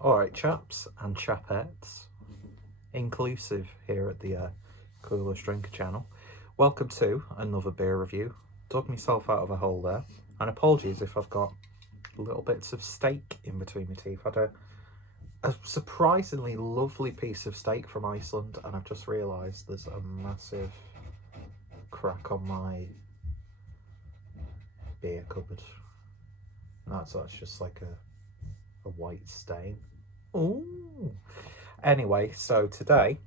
Alright chaps and chapettes, inclusive here at the Coolest Drinker channel. Welcome to another beer review. Dug myself out of a hole there, and apologies if I've got little bits of steak in between my teeth. I had a surprisingly lovely piece of steak from Iceland, and I've just realised there's a massive crack on my beer cupboard. That's just like a white stain. Ooh. Anyway, so today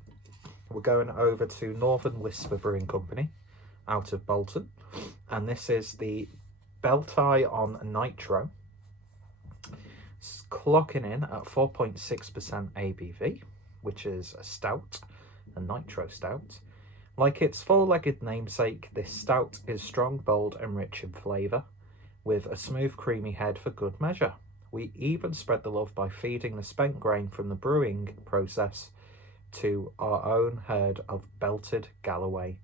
we're going over to Northern Whisper Brewing Company out of Bolton, and this is the Beltie on Nitro. It's clocking in at 4.6% ABV, which is a stout, a nitro stout. Like its four-legged namesake, this stout is strong, bold and rich in flavour, with a smooth creamy head for good measure. We even spread the love by feeding the spent grain from the brewing process to our own herd of Belted Galloway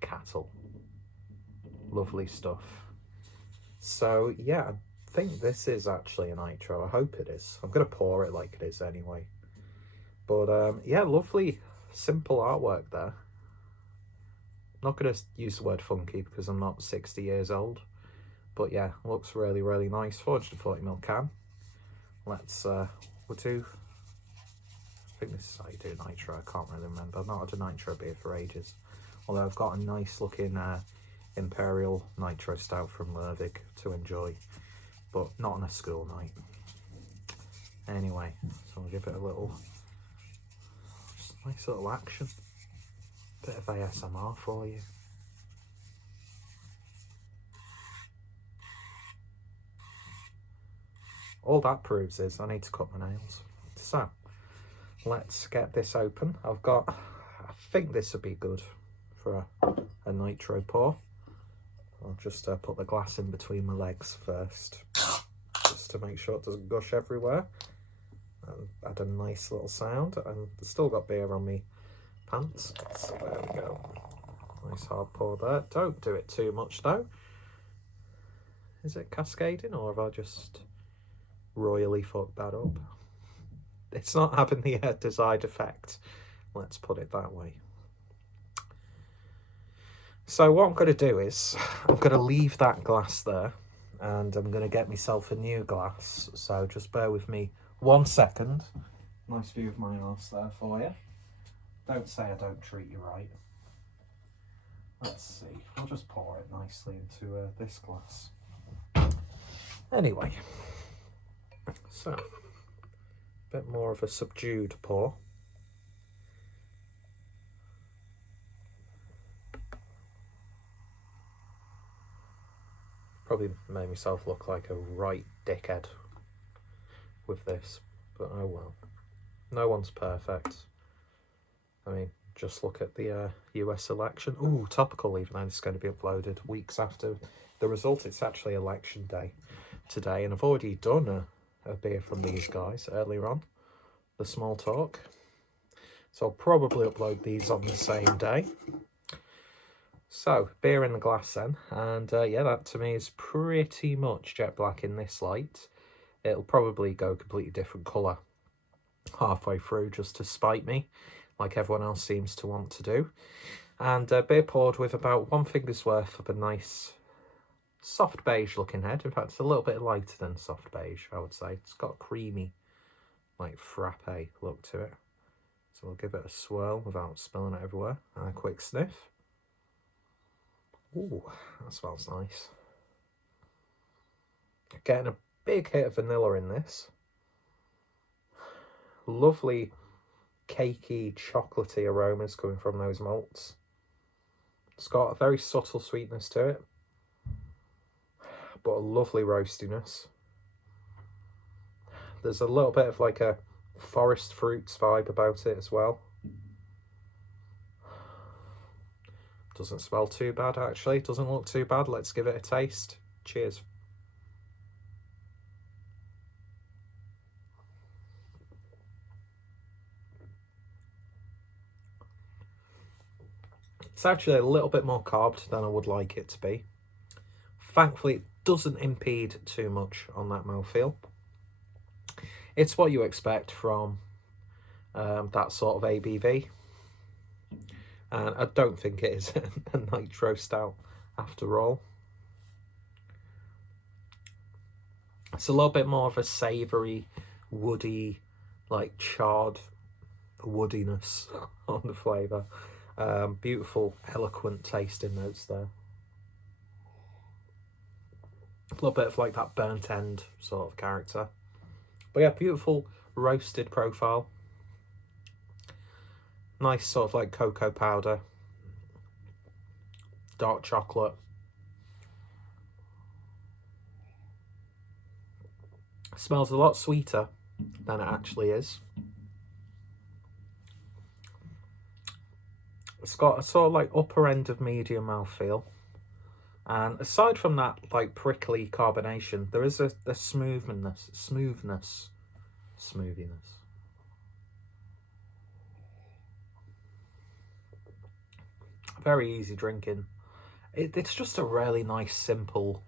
cattle. Lovely stuff. So yeah, I think this is actually a nitro. I hope it is. I'm going to pour it like it is anyway. But yeah, lovely, simple artwork there. Not going to use the word funky because I'm not 60 years old. But yeah, looks really, really nice. 440ml can. Let's, we'll do, I think this is how you do nitro. I can't really remember. I've not had a nitro beer for ages. Although I've got a nice looking Imperial Nitro Stout from Lervig to enjoy. But not on a school night. Anyway, so I'll give it a little, just a nice little action. Bit of ASMR for you. All that proves is I need to cut my nails. So, let's get this open. I think this would be good for a nitro pour. I'll just put the glass in between my legs first, just to make sure it doesn't gush everywhere. And add a nice little sound, and I've still got beer on me pants. So there we go. Nice hard pour there. Don't do it too much though. Is it cascading, or have I just royally fucked that up? It's not having the desired effect, let's put it that way. So what I'm going to do is I'm going to leave that glass there, and I'm going to get myself a new glass, so just bear with me 1 second. Nice view of my arse there for you. Don't say I don't treat you right. Let's see, I'll just pour it nicely into this glass. Anyway, so, a bit more of a subdued pour. Probably made myself look like a right dickhead with this, but oh well. No one's perfect. I mean, just look at the US election. Ooh, topical, even though this is going to be uploaded weeks after the result. It's actually election day today, and I've already done a beer from these guys earlier on, the Small Talk. So I'll probably upload these on the same day. So, beer in the glass then, and yeah, that to me is pretty much jet black in this light. It'll probably go a completely different colour halfway through just to spite me, like everyone else seems to want to do. And beer poured with about 1 finger's worth of a nice soft beige looking head. In fact, it's a little bit lighter than soft beige, I would say. It's got a creamy, like frappe look to it. So we'll give it a swirl without spilling it everywhere, and a quick sniff. Ooh, that smells nice. Getting a big hit of vanilla in this. Lovely cakey, chocolatey aromas coming from those malts. It's got a very subtle sweetness to it, but a lovely roastiness. There's a little bit of like a forest fruits vibe about it as well. Doesn't smell too bad actually, doesn't look too bad. Let's give it a taste. Cheers. It's actually a little bit more carved than I would like it to be. Thankfully, it doesn't impede too much on that mouthfeel. It's what you expect from that sort of ABV. And I don't think it is a Nitro Stout after all. It's a little bit more of a savoury, woody, like charred woodiness on the flavour. Beautiful, eloquent tasting notes there. A little bit of like that burnt end sort of character. But yeah, beautiful roasted profile. Nice sort of like cocoa powder. Dark chocolate. Smells a lot sweeter than it actually is. It's got a sort of like upper end of medium mouthfeel. And aside from that like prickly carbonation, there is a smoothness. Very easy drinking. It's just a really nice, simple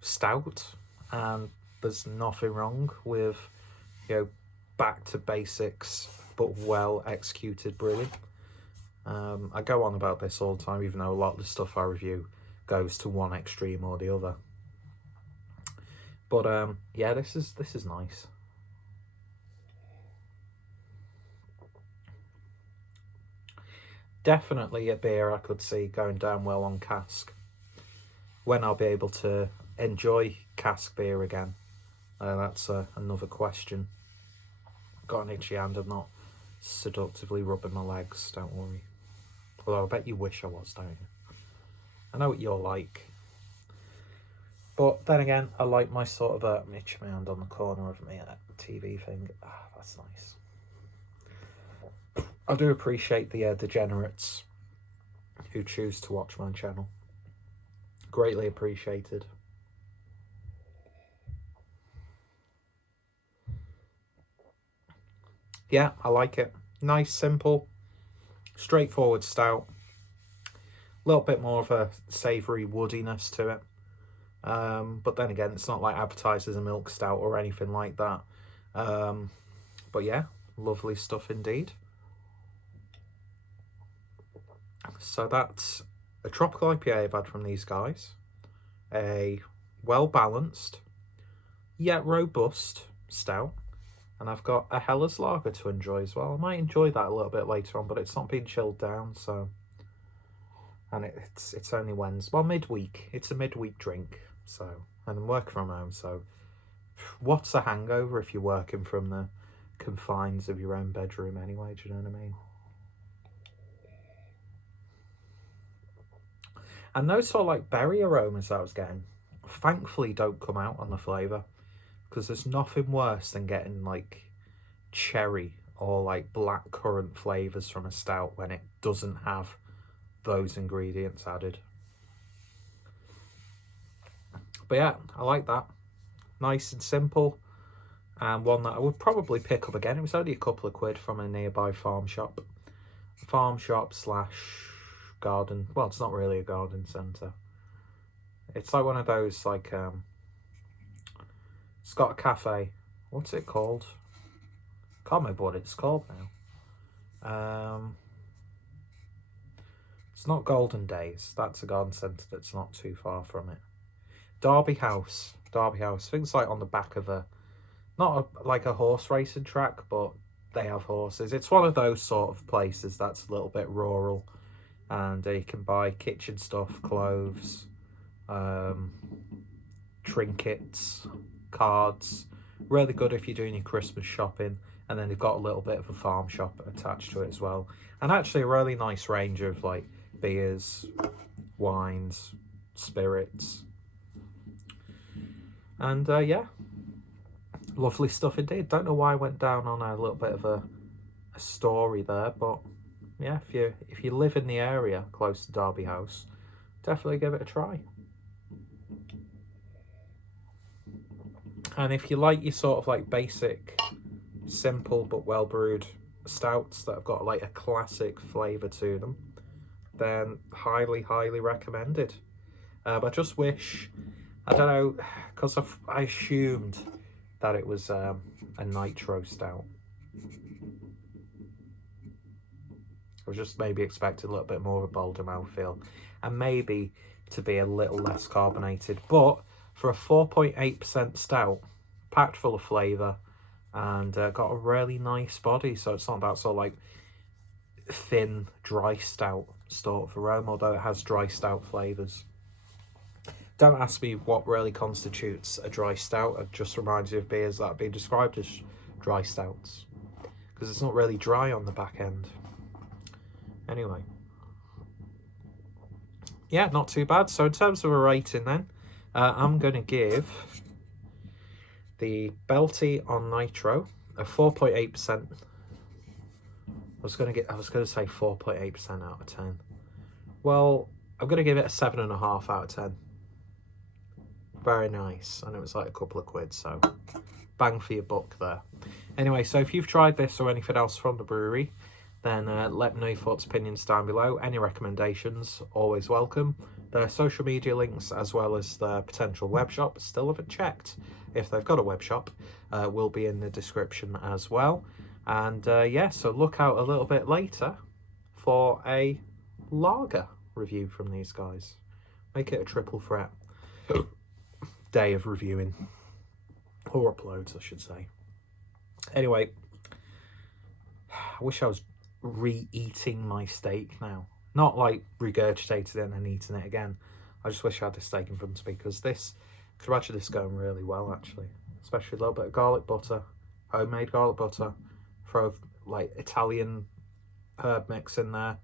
stout. And there's nothing wrong with, you know, back to basics, but well executed brewing. I go on about this all the time, even though a lot of the stuff I review goes to one extreme or the other. But yeah, this is nice. Definitely a beer I could see going down well on cask. When I'll be able to enjoy cask beer again, that's another question. Got an itchy hand, I'm not seductively rubbing my legs, don't worry. Although I bet you wish I was, don't you? I know what you're like. But then again, I like my sort of itchy my hand on the corner of me TV thing. Ah, that's nice. I do appreciate the degenerates who choose to watch my channel. Greatly appreciated. Yeah, I like it. Nice, simple, straightforward stout. A little bit more of a savoury woodiness to it. But then again, it's not like advertised as a milk stout or anything like that. But yeah, lovely stuff indeed. So that's a tropical IPA I've had from these guys. A well-balanced, yet robust stout. And I've got a Hellas lager to enjoy as well. I might enjoy that a little bit later on, but it's not been chilled down, so... And it's only Wednesday. Well, midweek. It's a midweek drink, so... And I'm working from home, so... What's a hangover if you're working from the confines of your own bedroom anyway, do you know what I mean? And those sort of like berry aromas I was getting, thankfully don't come out on the flavour. Because there's nothing worse than getting like cherry or like black currant flavours from a stout when it doesn't have those ingredients added. But yeah, I like that. Nice and simple. And one that I would probably pick up again. It was only a couple of quid from a nearby farm shop. Farm shop slash garden. Well, it's not really a garden centre. It's like one of those like... It's got a cafe. What's it called? Can't remember what it's called now. It's not Golden Days. That's a garden centre that's not too far from it. Derby House. Derby House. I think it's like on the back of a... Not like a horse racing track, but they have horses. It's one of those sort of places that's a little bit rural. And you can buy kitchen stuff, clothes, trinkets, cards. Really good if you're doing your Christmas shopping. And then they've got a little bit of a farm shop attached to it as well. And actually a really nice range of like beers, wines, spirits. And yeah, lovely stuff indeed. Don't know why I went down on a little bit of a story there, but yeah, if you live in the area close to Derby House, definitely give it a try. And if you like your sort of like basic, simple but well brewed stouts that have got like a classic flavour to them, then highly recommended. I just wish, I don't know, because I assumed that it was a Nitro Stout. I was just maybe expecting a little bit more of a bolder mouthfeel, and maybe to be a little less carbonated. But for a 4.8% stout, packed full of flavour, and got a really nice body, so it's not that sort of like thin, dry stout sort of aroma, although it has dry stout flavours. Don't ask me what really constitutes a dry stout. It just reminds you of beers that have been described as dry stouts, because it's not really dry on the back end. Anyway, yeah, not too bad. So in terms of a rating then, I'm going to give the Beltie on Nitro a 4.8%. I was going to say 4.8% out of 10. Well, I'm going to give it a 7.5 out of 10. Very nice. And it was like a couple of quid, so bang for your buck there. Anyway, so if you've tried this or anything else from the brewery, then let me know your thoughts, opinions down below. Any recommendations, always welcome. Their social media links, as well as their potential web shop, still haven't checked if they've got a web shop, will be in the description as well. And yeah, so look out a little bit later for a lager review from these guys. Make it a triple threat day of reviewing, or uploads I should say. Anyway, I wish I was re-eating my steak now, not like regurgitated it and eating it again. I just wish I had a steak in front of me, because this, I could imagine this going really well actually, especially a little bit of garlic butter, homemade garlic butter, throw like Italian herb mix in there,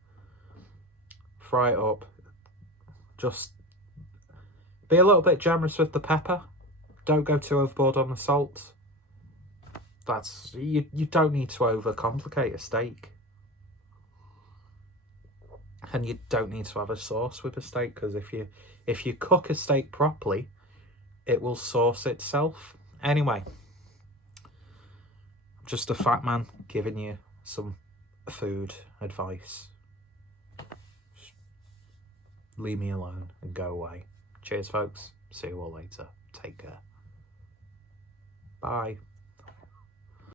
fry it up, just be a little bit generous with the pepper, don't go too overboard on the salt. That's, you don't need to overcomplicate a steak. And you don't need to have a sauce with a steak, because if you cook a steak properly, it will sauce itself. Anyway, just a fat man giving you some food advice. Just leave me alone and go away. Cheers, folks. See you all later. Take care. Bye.